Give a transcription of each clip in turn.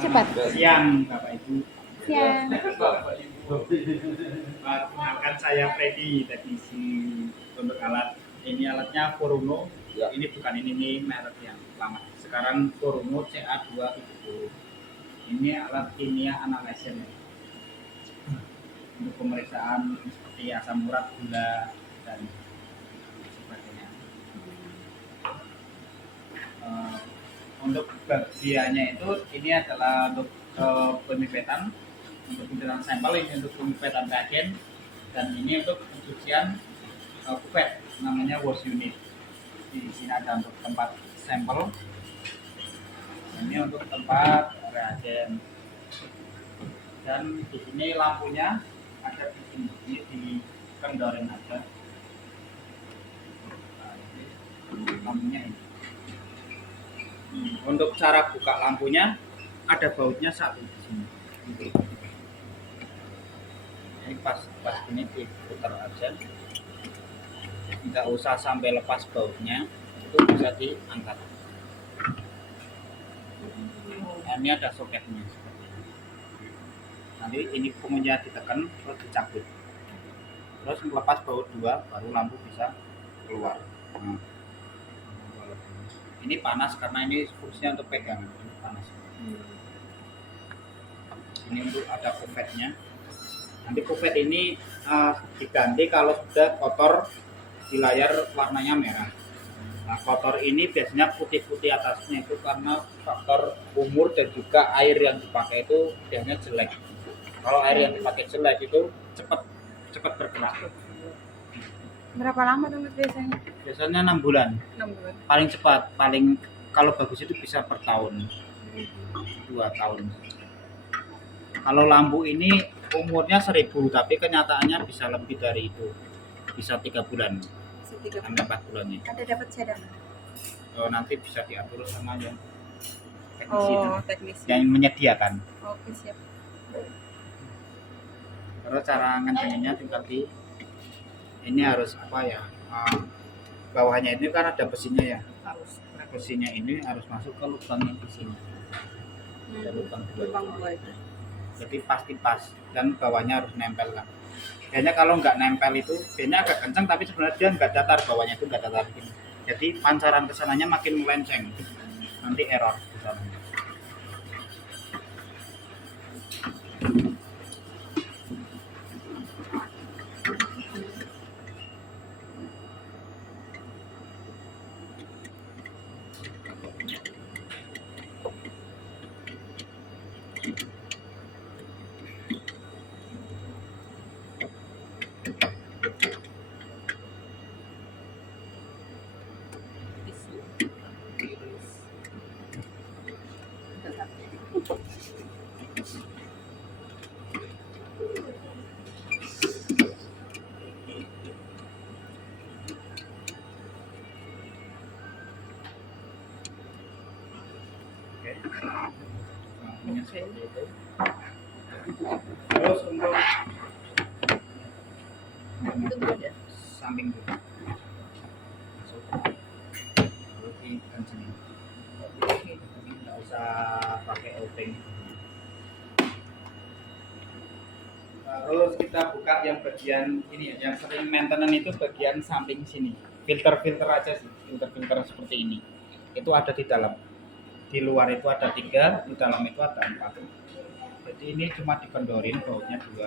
Cepat. Siang Bapak Ibu. Siang. Perkenalkan saya Freddy teknisi untuk alat. Ini alatnya Foruno. Ini bukan ini merek yang lama. Sekarang Foruno CA270. Ini alat kimia analyzer untuk pemeriksaan seperti asam urat, gula dan sebagainya. Untuk bagiannya itu ini adalah untuk pemipetan, sampel, ini untuk pemipetan reagen, dan ini untuk pencucian kupet, namanya wash unit. Di sini ada untuk tempat sampel, ini untuk tempat reagen, dan di sini lampunya ada di sini, ini dikendorin aja. Lampunya ini. Untuk cara buka lampunya ada bautnya satu di sini. Ini pas ini diputar aja, nggak usah sampai lepas bautnya, itu bisa diangkat. Ini ada soketnya seperti ini. Nanti ini pengunci ditekan terus dicabut, terus lepas baut dua, baru lampu bisa keluar. Ini panas karena ini fungsinya untuk pegangan, ini panas. Ini untuk ada kuvetnya. Nanti kuvet ini diganti kalau sudah kotor di layar warnanya merah. Nah, kotor ini biasanya putih-putih atasnya itu karena faktor umur dan juga air yang dipakai itu biasanya jelek. Kalau air yang dipakai jelek itu cepat berkeras. Berapa lama tuh biasanya? Biasanya 6 bulan. 6 bulan. Paling cepat, kalau bagus itu bisa per tahun, 2 tahun. Kalau lampu ini umurnya 1000, tapi kenyataannya bisa lebih dari itu, bisa 3 bulan, sampai 4 bulan ya. Ada dapat cadangan? Nanti bisa diatur sama yang teknisi, teknisi yang menyediakan. Oke, siap. Terus cara ngencenginnya tinggal ini harus apa ya? Bawahnya ini kan ada besinya ya. Besinya ini harus masuk ke lubang yang di sini. Ada lubang dua itu. Jadi pasti pas, dan bawahnya harus nempel kan. Biasanya kalau nggak nempel itu biasanya agak kencang, tapi sebenarnya dia nggak datar, bawahnya itu nggak datar gini. Jadi pancaran kesananya makin melenceng, nanti error di sana. Terus untuk samping juga masuk, terus dikencengin, nggak usah pakai outing. Terus kita buka yang bagian ini ya, yang sering maintenance itu bagian samping sini. Filter aja sih, filter seperti ini. Itu ada di dalam. Di luar itu ada 3, di dalam itu ada 4. Jadi ini cuma dikendorin, bautnya 2.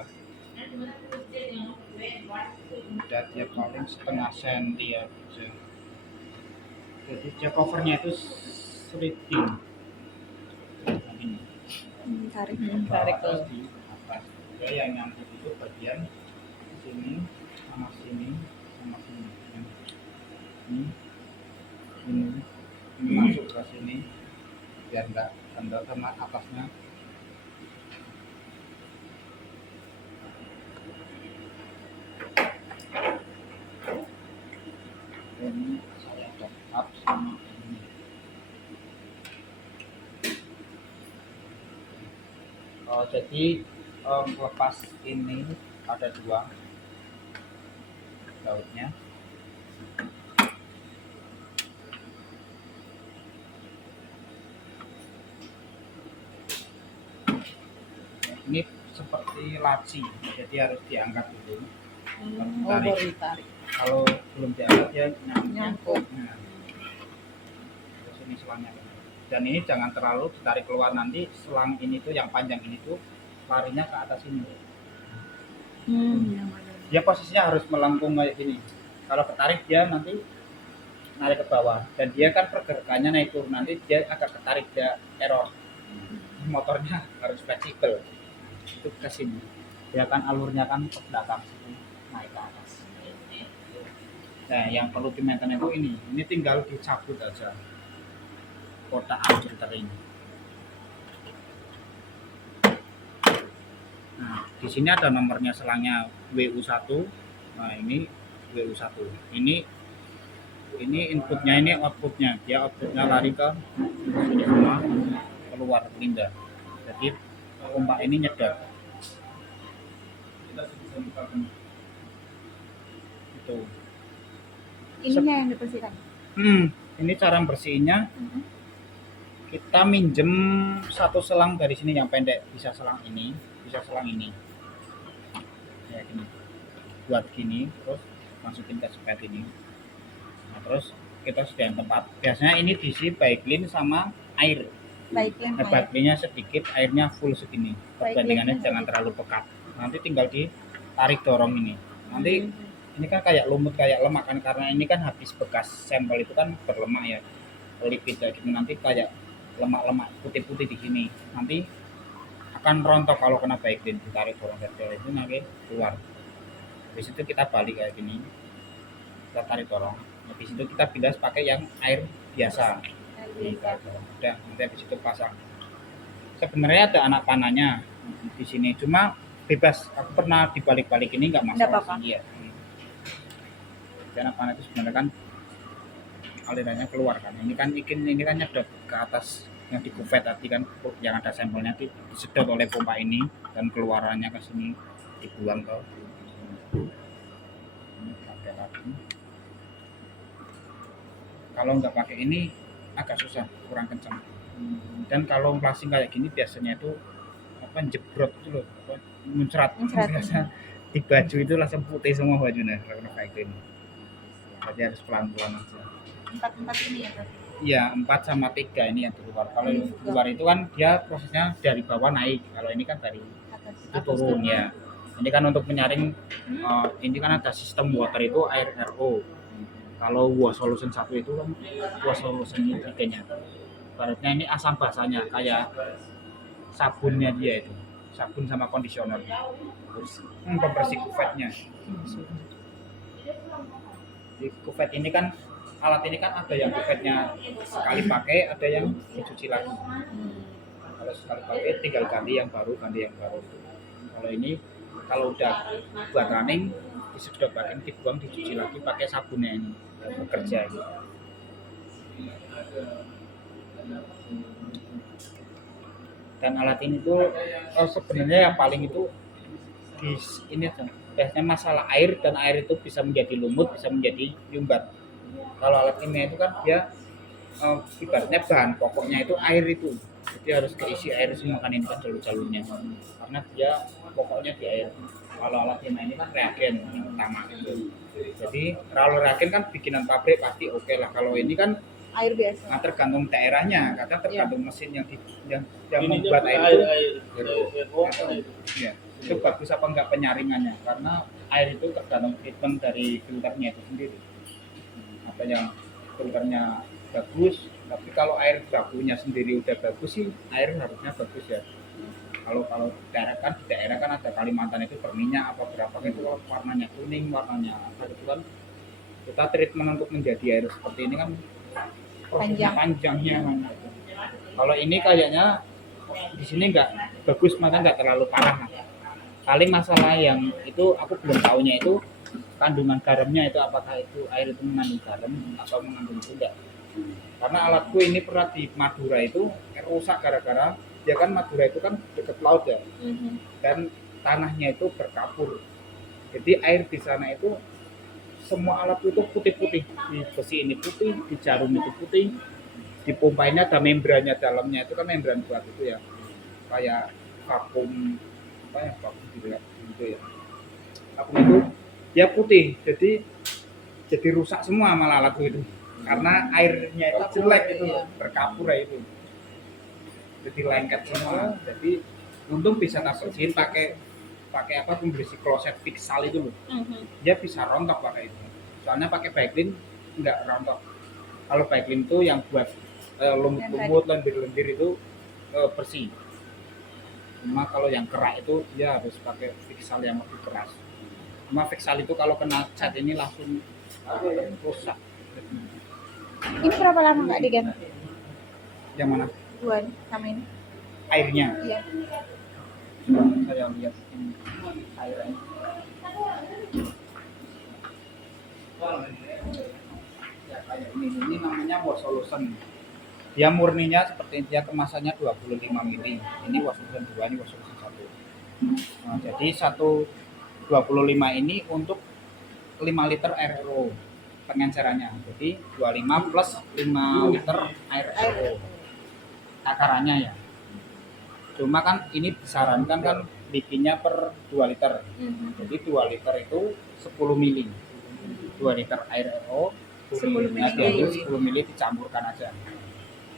Dan dia paling setengah senti aja. Jadi dia covernya itu sliding. Ini. Tarik Terus di atas. Ya, yang nyangkut itu bagian sini sama sini sama sini. Ini masuk ke sini biar enggak kendor sama atasnya. Ini saya top up sama ini. Jadi lepas ini ada 2 bautnya. Ini seperti laci, jadi harus diangkat dulu. Hmm. Oh, baru ditarik. Kalau belum diangkat ya Nyangkut. Nah, terus ini selangnya. Dan ini jangan terlalu ditarik keluar, nanti selang ini tuh yang panjang ini tuh larinya ke atas ini. Yang mana? Dia posisinya harus melengkung kayak gini. Kalau ketarik dia nanti narik ke bawah, dan dia kan pergerakannya naik turun, nanti dia agak ketarik, dia error. Motornya harus fleksibel itu ke sini, dia kan alurnya kan ke belakang sini naik ke atas. Nah yang perlu di maintenance itu ini tinggal dicabut aja kotak filter ini. Nah di sini ada nomornya selangnya WU1. Nah ini WU1 ini inputnya, ini outputnya, dia outputnya lari ke sini semua, keluar pindah, jadi pompa ini nyedot itu. Ininya yang dibersihkan. Ini cara bersihinnya, kita minjem satu selang dari sini yang pendek, bisa selang ini, bisa selang ini ya gini, buat gini, terus masukin ke spet ini. Nah, terus kita sediain tempat, biasanya ini diisi baiklin sama air. Baiklinnya sedikit, airnya full segini. Perbandingannya jangan terlalu pekat. Nanti tinggal ditarik dorong ini. Nanti ini kan kayak lumut, kayak lemak kan, karena ini kan habis bekas sampel itu kan berlemak ya, lipid kayak gitu. Nanti kayak lemak-lemak putih-putih di sini. Nanti akan rontok kalau kena baiklin, ditarik dorong dari itu nanti keluar. Habis itu kita balik kayak gini, kita tarik dorong. Habis itu kita bilas pakai yang air biasa. Udah, nanti habis itu pasang. Sebenarnya ada anak panahnya di sini, cuma bebas. Aku pernah dibalik-balik ini nggak masalah sih. Iya. Anak panah itu sebenarnya kan alirannya keluar kan. Ini kan ini kan nyedot ke atas yang di kuvet tadi kan, yang ada sampelnya disedot oleh pompa ini dan keluarannya ke sini dibuang ke. Kalau nggak pakai ini agak susah, kurang kencang. Dan kalau plastik kayak gini biasanya itu jebrot itu loh, muncrat. Biasa di baju itu langsung putih semua bajunya karena kayak gini. Jadi harus pelan-pelan aja. 4 ini ya berarti? Iya, 4 sama 3 ini yang di luar. Kalau yang di luar itu kan dia prosesnya dari bawah naik, kalau ini kan dari atas itu turun ya. Ini kan untuk menyaring, ini kan ada sistem water itu air RO. Kalau wash solution 1 itu kan wash solution 3-nya. Baratnya ini asam basahnya kayak sabunnya dia itu, sabun sama kondisioner, pembersih kuvetnya. Di kuvet ini kan, alat ini kan ada yang kuvetnya sekali pakai, ada yang dicuci lagi. Kalau sekali pakai tinggal ganti yang baru. Kalau ini kalau udah buat running, disedot lagi, dibuang, dicuci lagi pakai sabunnya ini bekerja ini. Dan alat ini tuh sebenarnya yang paling itu di ini biasanya masalah air, dan air itu bisa menjadi lumut, bisa menjadi nyumbat. Kalau alat kimia itu kan dia ibaratnya bahan pokoknya itu air itu, jadi harus keisi air semua kan, ini kan jalur-jalurnya karena dia pokoknya di air. Kalau alat kimia ini kan reagen yang utama itu, jadi kalau reagen kan bikinan pabrik pasti oke lah. Kalau ini kan air biasa. Nah, tergantung daerahnya, kadang tergantung mesin yang membuat air itu. Ya, itu bagus apa enggak penyaringannya, karena air itu tergantung treatment dari filternya itu sendiri. Ada yang filternya bagus, tapi kalau air bakunya sendiri udah bagus sih, air harusnya bagus ya. Kalau daerah kan, di daerah kan ada Kalimantan itu berminyak apa berapa itu, warnanya kuning, warnanya apa itu kan, kita treatment untuk menjadi air seperti ini kan panjangnya kan. Kalau ini kayaknya di sini nggak bagus, maka nggak terlalu parah. Paling masalah yang itu aku belum tahunya itu kandungan garamnya itu, apakah itu air itu mengandung garam atau mengandung tidak. Karena alatku ini pernah di Madura itu rusak gara-gara dia kan, Madura itu kan dekat laut ya, dan tanahnya itu berkapur. Jadi air di sana itu semua alat itu putih-putih, di besi ini putih, di jarum itu putih, di pompa ini ada membrannya dalamnya itu kan membran buat itu ya, kayak vakum apa yang bagus dilihat gitu ya. Aku itu dia putih, jadi rusak semua malah lagu itu karena airnya itu jelek itu loh, berkapur ya itu, jadi lengket semua. Jadi untung bisa tak bersihin pakai pakai apa pembersih kloset Fixal itu loh, dia bisa rontok pakai itu. Soalnya pakai Baiklin nggak rontok. Kalau Baiklin itu yang buat lumut-lumut, lendir-lendir itu bersih. Cuma kalau yang kerak itu dia harus pakai Fixal yang lebih keras. Cuma Fixal itu kalau kena cat ini langsung rusak. Ini berapa lama nggak diganti? Yang mana? Dua sama ini. Airnya. Iya. Saya lihat ini airnya. Ya, kayak ini namanya wash solution. Dia murninya seperti dia kemasannya 25 ml. Ini wash solution 2, ini wash solution 1. Nah, jadi 125 ini untuk 5 liter air RO pengencerannya. Jadi 25 plus 5 liter air RO takarannya ya. Cuma kan ini disarankan kan bikinnya per 2 liter. Jadi 2 liter itu 10 mili. 2 liter air RO 10 mili. Itu 10 mili dicampurkan aja.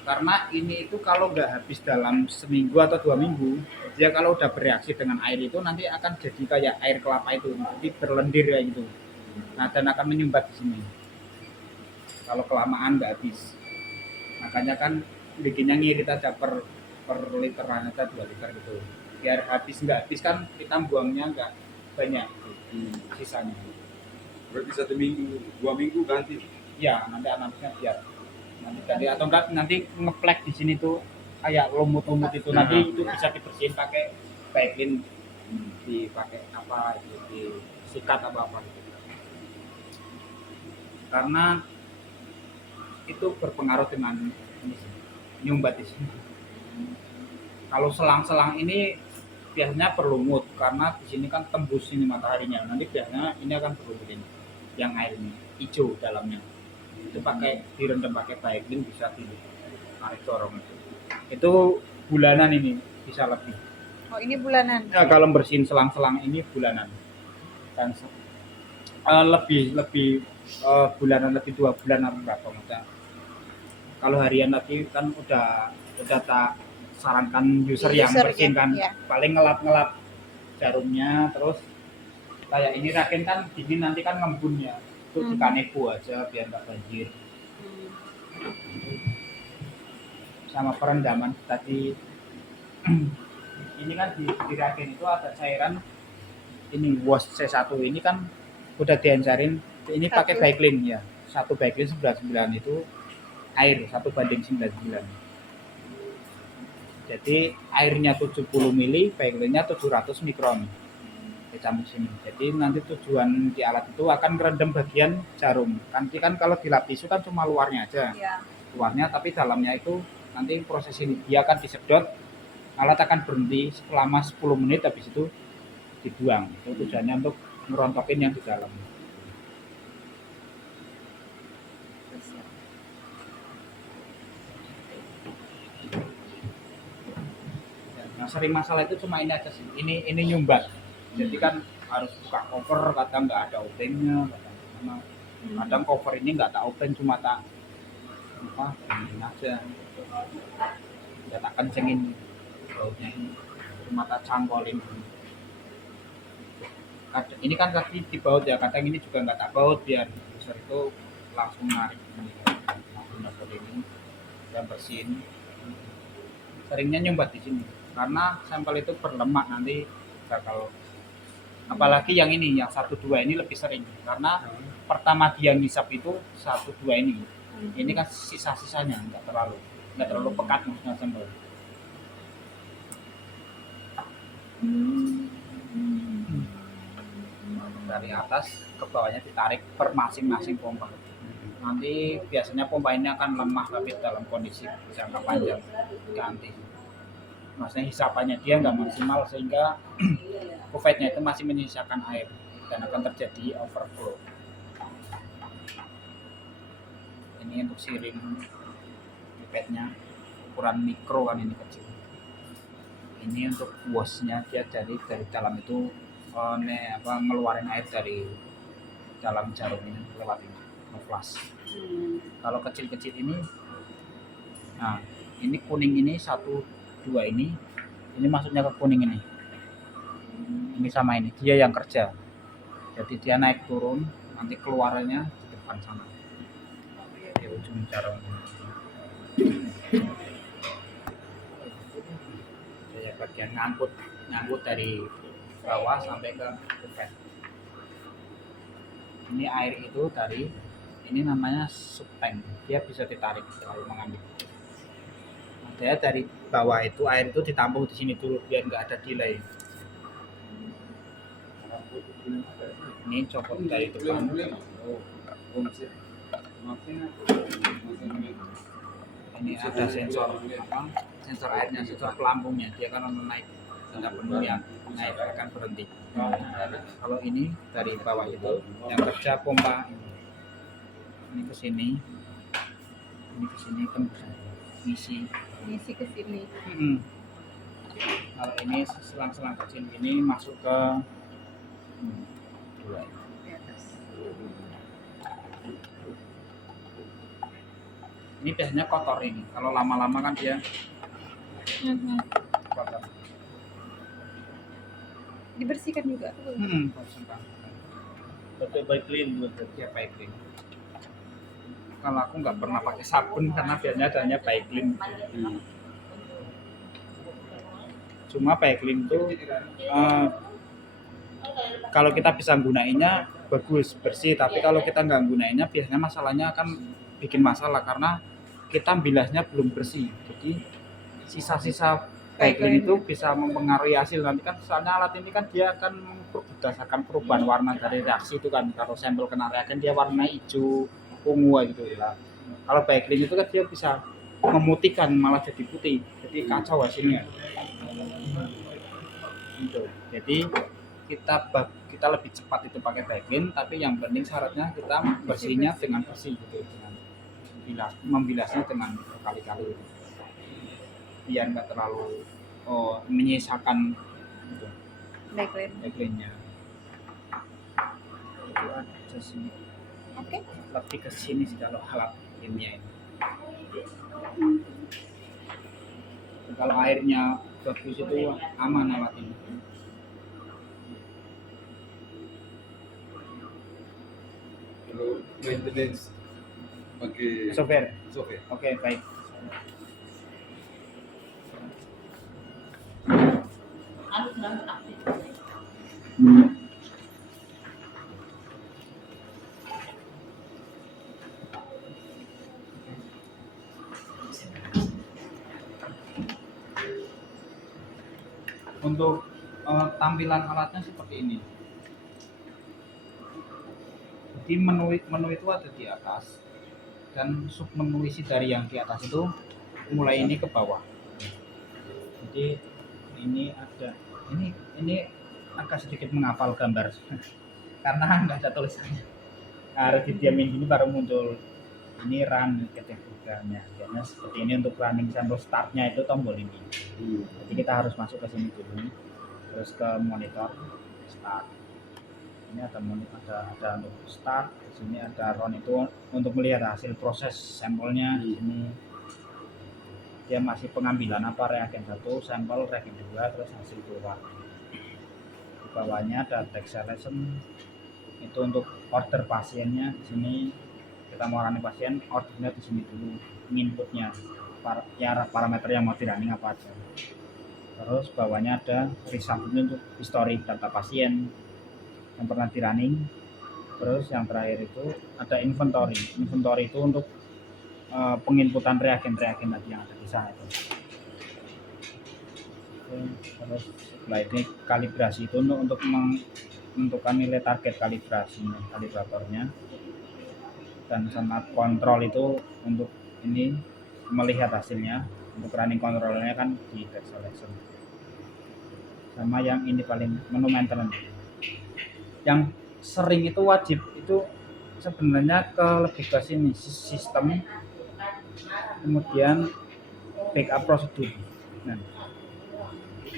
Karena ini itu kalau nggak habis dalam seminggu atau 2 minggu, dia kalau udah bereaksi dengan air itu nanti akan jadi kayak air kelapa itu, jadi berlendir kayak gitu. Nah, dan akan menyumbat di sini. Kalau kelamaan nggak habis. Makanya kan bikinnya ngirit aja per literan aja 2 liter gitu. Biar nggak habis kan kita buangnya nggak banyak sisanya. Berarti 1 minggu, 2 minggu ganti. Ya, nanti anaknya biar nanti ganti atau enggak nanti ngeplek di sini tuh kayak lumut-lumut itu nanti itu bisa dibersihin pakai Baiklin, dipakai apa itu disikat apa gitu. Karena itu berpengaruh dengan ini sih, nyumbat di sini. Kalau selang-selang ini biasanya berlumut karena di sini kan tembus ini mataharinya. Nanti biasanya ini akan berlumut ini, yang airnya hijau dalamnya. Itu pakai direndam pakai Baiklin bisa ditarik dorong itu bulanan ini bisa lebih. Oh, ini bulanan. Nah, kalau bersihin selang-selang ini bulanan dan lebih bulanan, lebih 2 bulan atau berapa macam. Kalau harian tadi kan udah tak sarankan user yang bersihin kan ya. Paling ngelap jarumnya, terus kayak ini raken kan dingin nanti kan ngembunnya itu di kanepu aja biar nggak banjir. Sama perendaman tadi ini kan di raken itu ada cairan ini wash C1 ini kan udah diencarin ini pakai Baiklin ya. 1 Baiklin 99 itu air 1:99. Jadi airnya 70 mili, Baiklinnya 700 mikron. Dicampur sini. Jadi nanti tujuan di alat itu akan merendam bagian jarum. Nanti kan kalau dilap tisu kan cuma luarnya aja. Ya. Luarnya, tapi dalamnya itu nanti proses ini dia akan disedot. Alat akan berhenti selama 10 menit, habis itu dibuang. Itu tujuannya untuk merontokin yang di dalam. Yang sering masalah itu cuma ini aja sih. Ini nyumbat. Jadi kan harus buka cover, kadang nggak ada obengnya, kadang cover ini nggak tak obeng, cuma tak apa ini aja, ya tak kencengin bautnya ini, cuma tak cangkolin. Ini kan tadi di baut ya, kadang ini juga nggak tak baut biar user itu langsung narik ini, langsung narik ini dan bersihin. Seringnya nyumbat di sini karena sampel itu berlemak nanti kalau apalagi yang ini yang 1-2 ini lebih sering karena pertama dia ngisap itu 1-2 ini kan sisa-sisanya nggak terlalu pekat maksudnya sampel. Dari atas ke bawahnya ditarik per masing-masing pompa. Nanti biasanya pompa ini akan lemah tapi dalam kondisi jangka panjang ganti. Maksudnya hisapannya dia nggak maksimal sehingga kuvetnya itu masih menyisakan air dan akan terjadi overflow. Ini untuk siring pipetnya ukuran mikro kan ini kecil. ini untuk washnya dia dari dalam itu ngeluarin air dari dalam jarum ini lewat ini flash. Kalau kecil-kecil ini, nah ini kuning ini 1 2 ini masuknya ke kuning ini sama ini dia yang kerja, jadi dia naik turun nanti keluarannya di depan sana di ujung jarum. Saya bagian ngangkut dari bawah sampai ke kupet. Ini air itu dari ini namanya subtank, dia bisa ditarik kalau mengambil. Dia dari bawah itu air itu ditampung di sini dulu biar nggak ada delay. Ini copot dari depan. Ini ada sensor sensor airnya, sensor pelampungnya, dia kan naik sudah penuh ya, naik akan berhenti. Kalau ini dari bawah itu yang kerja pompa ini ke sini tembus ngisi ke sini. Kalau ini selang-selang kecil ini masuk ke dua. Di atas. Ini biasanya kotor ini, kalau lama-lama kan dia kotor. Dibersihkan juga. Pakai Baiklin, ya Baiklin. Kalau aku nggak pernah pakai sabun karena biasanya adanya Baiklin. Cuma Baiklin itu kalau kita bisa gunainnya bagus bersih, tapi kalau kita nggak gunainnya biasanya masalahnya akan bikin masalah karena kita bilasnya belum bersih. Jadi sisa-sisa Baiklin itu bisa mempengaruhi hasil nanti kan, soalnya alat ini kan dia akan berdasarkan perubahan warna dari reaksi itu kan. Kalau sampel kena reagen dia warna hijau ungu gitu ya. Kalau Baiklin itu kan dia bisa memutihkan malah jadi putih, jadi kacau hasilnya. Gitu. Jadi kita lebih cepat itu pakai Baiklin, tapi yang penting syaratnya kita bersihnya dengan bersih gitu, dengan membilasnya dengan berkali-kali biar nggak terlalu menyisakan gitu, Baiklinnya. Itu aja sih. Oke. Lebih ke sini sih kalau alat kimia ini. Kalau airnya bagus itu aman alat ini. Kalau maintenance pakai Software. software. Oke, baik. Untuk tampilan alatnya seperti ini. Jadi menu itu ada di atas dan sub menu isi dari yang di atas itu mulai ini ke bawah. Jadi ini ada ini agak sedikit menghafal gambar karena nggak ada tulisannya. Harus didiamin gini baru muncul ini run kategorinya. Karena seperti ini untuk running sampel startnya itu tombol ini. Jadi kita harus masuk ke sini dulu, terus ke monitor start. Ini ada monitor, ada untuk start. Di sini ada run itu untuk melihat hasil proses sampelnya. Di sini dia masih pengambilan reagen 1, sampel reagen 2, terus hasil keluar. Di bawahnya ada text selection, itu untuk order pasiennya. Di sini kita mau running pasien, ordernya di sini dulu, inputnya, parameter yang mau di running apa aja. Terus bawahnya ada result untuk history data pasien yang pernah di running. Terus yang terakhir itu ada inventory itu untuk penginputan reagen tadi yang ada di sana itu. Terus setelah ini kalibrasi itu untuk menentukan nilai target kalibratornya, dan sama kontrol itu untuk ini melihat hasilnya. Untuk running controllernya kan di text selection. Sama yang ini paling menu maintenance yang sering itu wajib itu sebenarnya lebih ke sini sistem, kemudian backup prosedur. Nah,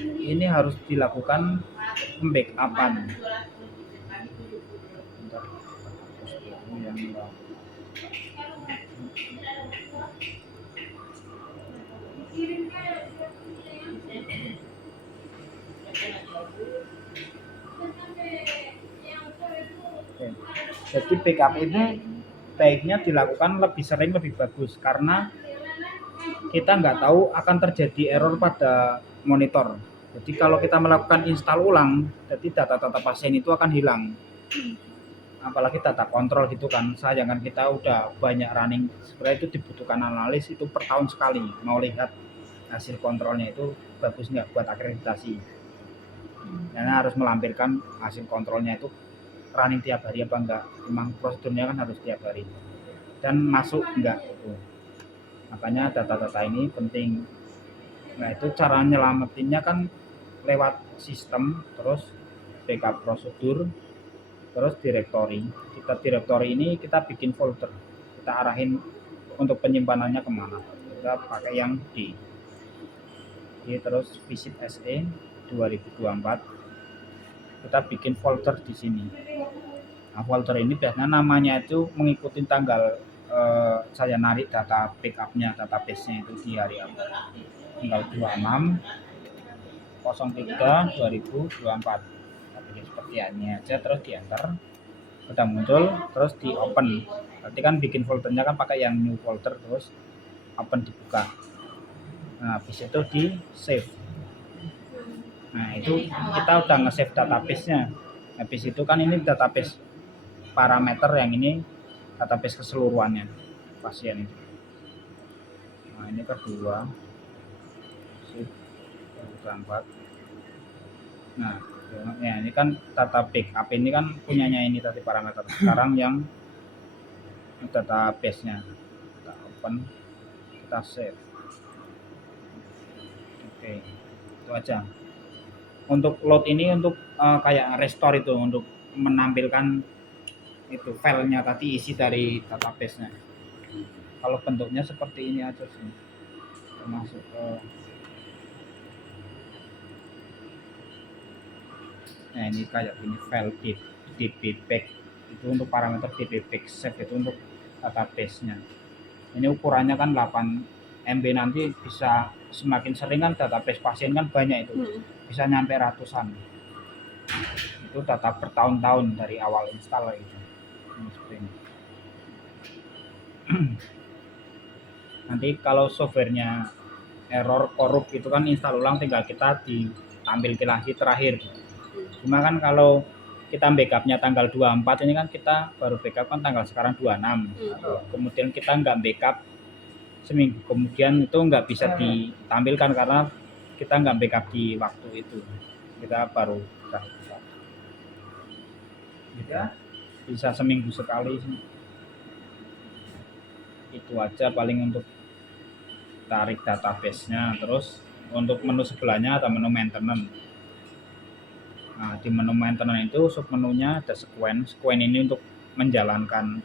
ini harus dilakukan pembackupan. Bentar, hapus dulu yang enggak. Oke. Jadi backup ini baiknya dilakukan lebih sering lebih bagus karena kita nggak tahu akan terjadi error pada monitor. Jadi kalau kita melakukan install ulang, jadi data-data pasien itu akan hilang. Apalagi data kontrol gitu kan, sayangkan kita udah banyak running. Sebenarnya itu dibutuhkan analis itu per tahun sekali. Mau lihat hasil kontrolnya itu bagus nggak buat akreditasi. Karena harus melampirkan hasil kontrolnya itu running tiap hari apa enggak. Memang prosedurnya kan harus tiap hari. Dan masuk enggak itu. Makanya data-data ini penting. Nah itu cara nyelamatinnya kan lewat sistem, terus backup prosedur, terus directory. Directory ini kita bikin folder, kita arahin untuk penyimpanannya kemana. Kita pakai yang D. Terus visit SE 2024. Kita bikin folder di sini. Nah, folder ini biasanya namanya itu mengikuti tanggal saya narik data backupnya, database-nya itu di hari apa? Tanggal 26 03 2024. Tapi seperti ini aja, terus di enter, udah muncul, terus di open. Berarti kan bikin foldernya kan pakai yang new folder, terus open dibuka. Nah habis itu di save. Nah itu kita udah nge-save database-nya. Habis itu kan ini database parameter, yang ini database keseluruhannya pasien itu. Nah ini kedua, sip, keempat. Nah ya ini kan data backup ini kan punyanya ini tadi parameter. Sekarang yang database-nya kita open, kita save. Oke, itu aja. Untuk load ini untuk kayak restore itu, untuk menampilkan itu filenya tadi, isi dari database-nya. Kalau bentuknya seperti ini aja sih, termasuk nah ini kayak ini file dbback itu untuk parameter dbback save itu untuk database-nya. Ini ukurannya kan 8 MB, nanti bisa semakin sering kan database pasien kan banyak itu, bisa nyampe ratusan. Itu data bertahun-tahun dari awal install itu. Nanti kalau softwarenya error korup itu kan install ulang, tinggal kita ditampilkan lagi terakhir. Cuma kan kalau kita backupnya tanggal 24 ini kan kita baru backup kan tanggal sekarang 26. Kemudian kita nggak backup seminggu kemudian, itu nggak bisa ditampilkan karena kita nggak backup di waktu itu. Kita baru bisa seminggu sekali sih. Itu aja paling untuk tarik database-nya. Terus untuk menu sebelahnya ada menu maintenance. Nah di menu maintenance itu submenunya ada sequence ini untuk menjalankan,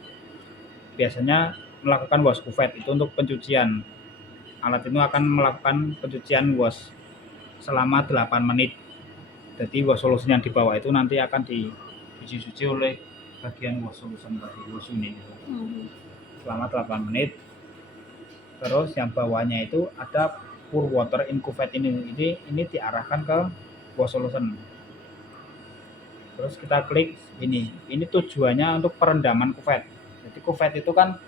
biasanya melakukan wash cuvette itu untuk pencucian. Alat itu akan melakukan pencucian wash selama 8 menit. Jadi wash solution yang di bawah itu nanti akan dicuci oleh bagian wash solution tadi, wash unit itu. Selama 8 menit. Terus yang bawahnya itu ada pour water in cuvette ini diarahkan ke wash solution. Terus kita klik ini tujuannya untuk perendaman cuvette. Jadi cuvette itu kan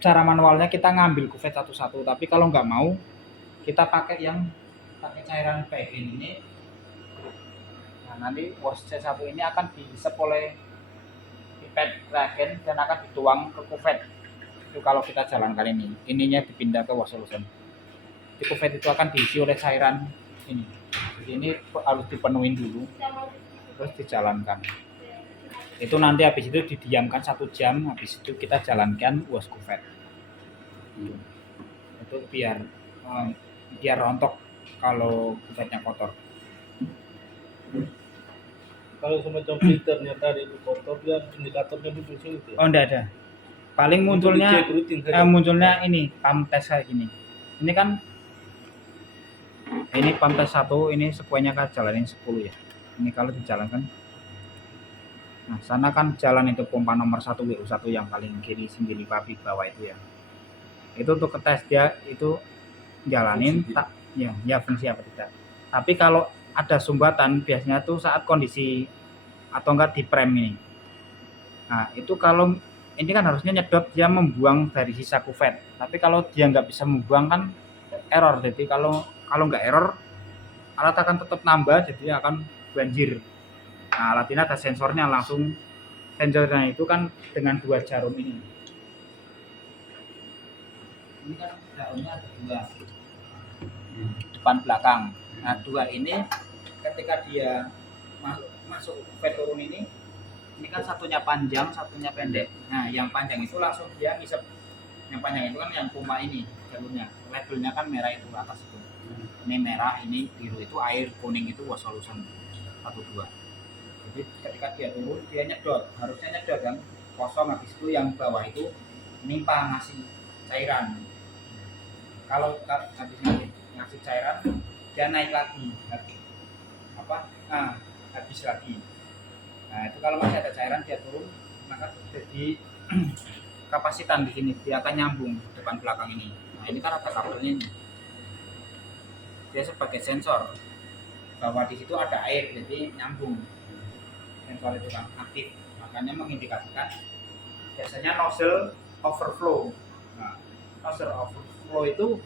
cara manualnya kita ngambil cuvette satu-satu, tapi kalau nggak mau kita pakai cairan kayak ini. Nah nanti wash C1 ini akan diisep oleh pipet reagen dan akan dituang ke cuvette. Itu kalau kita jalankan ininya dipindah ke wash solution. Di cuvette itu akan diisi oleh cairan ini. Jadi ini harus dipenuhin dulu, terus dijalankan. Itu nanti habis itu didiamkan 1 jam, habis itu kita jalankan wash cuvette. Itu biar rontok kalau cuvette-nya kotor. Kalau semacam filternya tadi itu kotor, dia indikatornya di sini tuh. Oh enggak ada. Paling munculnya ini pump test kayak gini. Ini kan Ini pump test 1, ini sekuennya kan jalanin 10 ya. Ini kalau dijalankan. Nah, sana kan jalan itu pompa nomor 1 WU1 yang paling kiri sini pabrik bawah itu ya. Itu untuk ngetes dia itu jalanin tak ya fungsi apa tidak. Tapi kalau ada sumbatan biasanya tuh saat kondisi atau enggak di prem ini. Nah, itu kalau ini kan harusnya nyedot dia membuang dari sisa kuvet. Tapi kalau dia nggak bisa membuang kan error. Jadi kalau nggak error alat akan tetap nambah, jadi akan banjir. Nah, alat ini ada sensornya langsung. Sensornya itu kan dengan 2 jarum ini. Ini kan jarumnya ada 2. Depan belakang. Nah, 2 ini ketika dia masuk kuvet turun ini kan satunya panjang, satunya pendek. Nah, yang panjang itu langsung dia ngisep. Yang panjang itu kan yang pompa ini jalurnya. Labelnya kan merah itu atas itu. Ini merah, ini biru itu air, kuning itu wash solution 1-2. Jadi ketika dia turun dia nyedot, harusnya nyedot kan kosong, habis itu yang bawah itu nimpa ngasih cairan. Kalau habis ngasih cairan dia naik lagi. Habis lagi. Nah, itu kalau masih ada cairan dia turun, maka jadi kapasitan di sini dia akan nyambung depan belakang ini. Nah, ini kan ada kabelnya ini. Dia sebagai sensor bahwa di situ ada air, jadi nyambung. Sensor itu kan aktif, makanya mengindikasikan biasanya nozzle overflow. Nah, nozzle overflow itu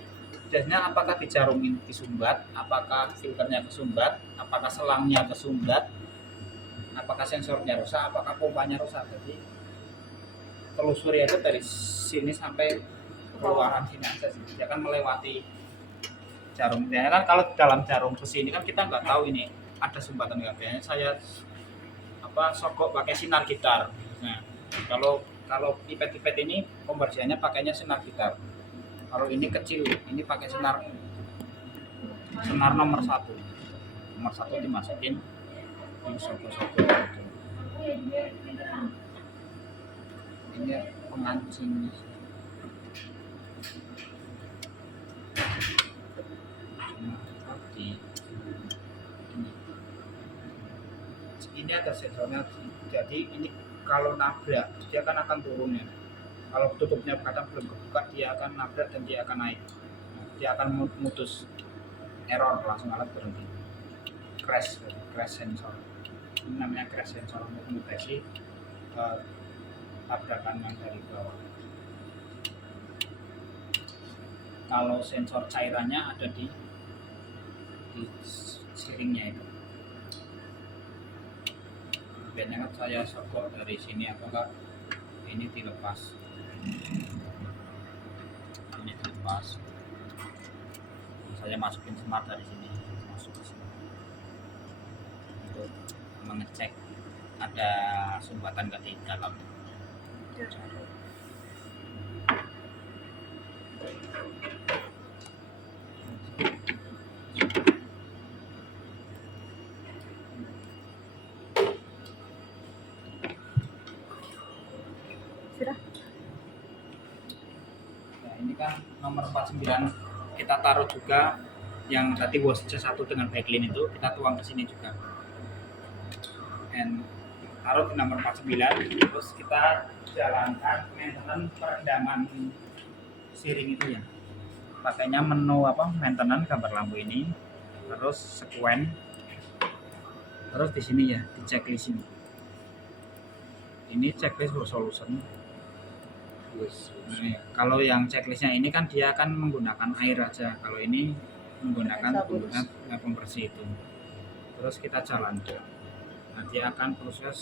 biasanya apakah di jarum ini disumbat, apakah filternya kesumbat, apakah selangnya kesumbat, apakah sensornya rusak, apakah pompanya rusak. Jadi telusuri itu dari sini sampai keluaran sini aja sih. Dia akan melewati jarum. Ya kan kalau dalam jarum besi ini kan kita nggak tahu ini ada sumbatan nggak. Biasanya saya sogok pakai sinar gitar. Nah, kalau pipet-pipet ini pembersihannya pakainya sinar gitar. Kalau ini kecil, ini pakai sinar nomor 1. Nomor 1 dimasukin ini sogok-sogok gitu. Ini pengancing. Ini ada sensornya, jadi ini kalau nabrak dia akan turun ya. Kalau tutupnya kadang belum kebuka dia akan nabrak dan dia akan naik. Dia akan mutus error, langsung alat berhenti. Crash sensor. Ini namanya crash sensor untuk mendeteksi tabrakan yang dari bawah. Kalau sensor cairannya ada di siringnya itu. Biasanya kan saya sogok dari sini, apakah ini dilepas. Ini dilepas. Saya masukin smart dari sini, masuk ke sini untuk mengecek ada sumbatan nggak di dalam. Sudah. Nah, ini kan nomor 49 kita taruh juga yang tadi wash C1 dengan backlink itu kita tuang ke sini juga. Dan taruh di nomor 49, terus kita jalankan maintenance perendaman siring itu ya. Pakainya menu maintenance gambar lampu ini, terus sekuen, terus di sini ya di checklist ini. Ini checklist solution. Nah, kalau yang checklistnya ini kan dia akan menggunakan air aja, kalau ini menggunakan pembersih itu. Terus kita jalankan. Nanti akan proses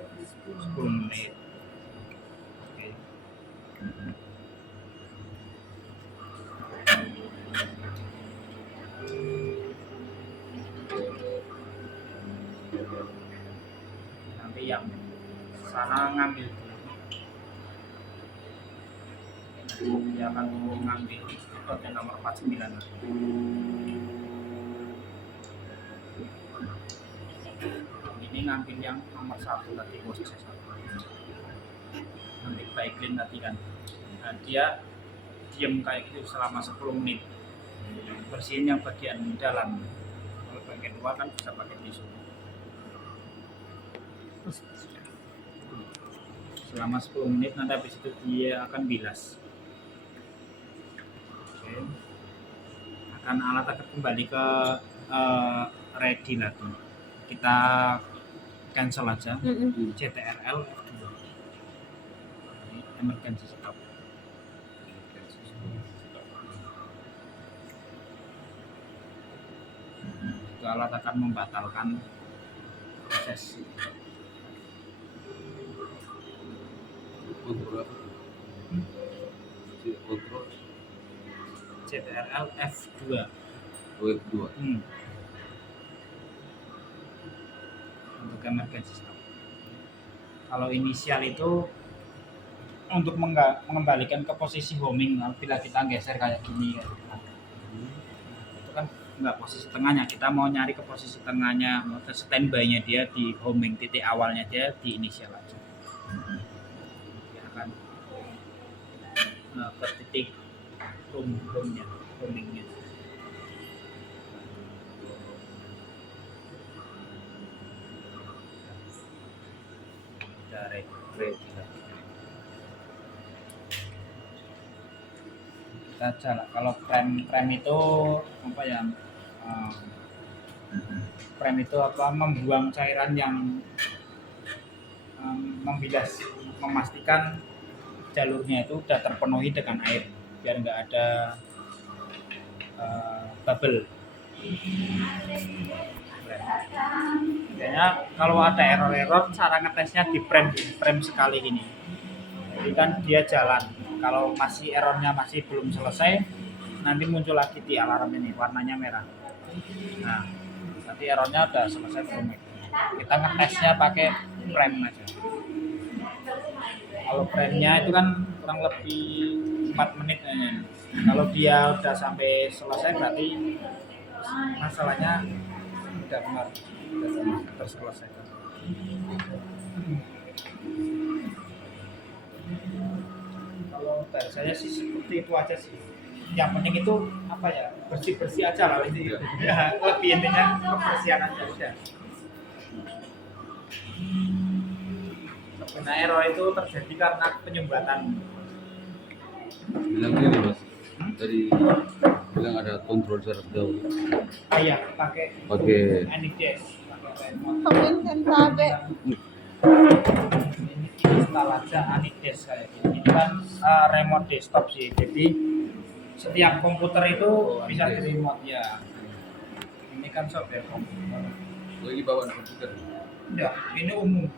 10 menit. Oke. Nanti yang sana ngambil dulu. Dia akan ngambil kode nomor 49. Ini ngambil yang nomor 1 tadi, posisi 1. Nanti backlink tadi kan. Nah, dia diam kayak gitu selama 10 menit. bersihin yang bagian dalam. Kalau bagian luar kan bisa pakai tisu. Selama 10 menit nanti habis itu dia akan bilas. Oke. Alat akan kembali ke ready lagi. Kita cancel aja. CTRL F2. Ini emergency stop. Itu alat akan membatalkan proses. Kontrol apa? Kontrol CTRL F2. F2. Untuk emergency stop. Kalau inisial itu untuk mengembalikan ke posisi homing bila kita geser kayak gini ya. Itu kan enggak posisi tengahnya, kita mau nyari ke posisi tengahnya, mau ke standby-nya dia di homing, titik awalnya dia di inisial aja. Ya kan ke titik home-nya, homingnya. Ready. Kita jalan. Kalau frame itu apa ya? Frame itu apa? Membuang cairan yang membilas, memastikan jalurnya itu sudah terpenuhi dengan air biar nggak ada bubble. Biasanya kalau ada error cara ngetesnya di frame sekali ini. Jadi kan dia jalan. Kalau masih errornya masih belum selesai, nanti muncul lagi di alarm ini warnanya merah. Nah, nanti errornya udah selesai belum? Kita ngetesnya pakai frame aja. Kalau frame-nya itu kan kurang lebih 4 menit. Kalau dia udah sampai selesai berarti masalahnya udah benar, udah terselesaikan. Kalau dari saya sih seperti itu aja sih. Yang penting itu apa ya, bersih aja lah itu. Ya, lebih intinya kebersihan aja udah. Sebenarnya error itu terjadi karena penyumbatan. Bilang ini mas, tadi bilang ada kontrol jarak jauh. Iya, pakai AnyDesk, pakai remote. Kamu kan sabi. Ini install aja AnyDesk kayak gini. Ini kan remote desktop sih. Jadi setiap komputer itu bisa di remote ya. Ini kan software komputer. Oh, ini bawaan komputer. Ya, ini umum.